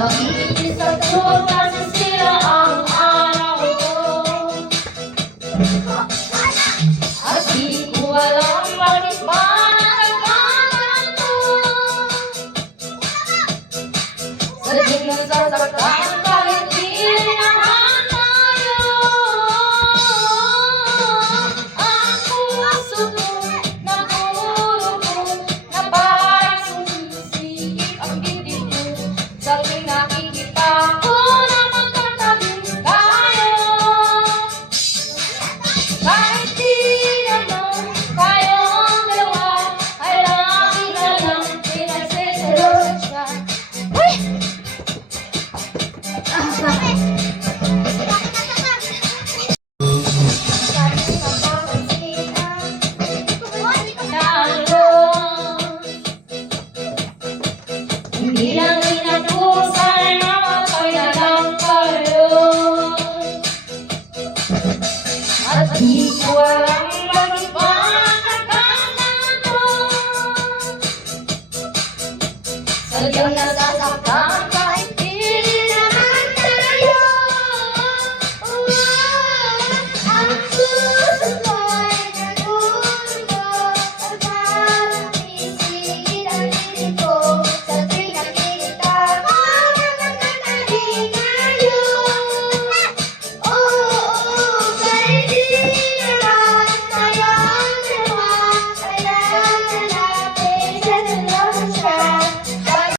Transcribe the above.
Nakikinig sa tuwag kasi sila ang araw ko. At di ko alam bakit ba nagkaganto. Sadyang nasasaktan kahit di naman tayo. Ang puso ko nagurugong na parang sumisikip ang bibig ko. Sa tuwing nakikita ko na magkatabi tayo. Kahit di naman tayong dalawa ay lagi na lang pinagseselosan siya. Uy! Hindi lang inatusan na matay na lang tayo. At di ko alam bakit ba nagkaganto. Sadyang nasasaktan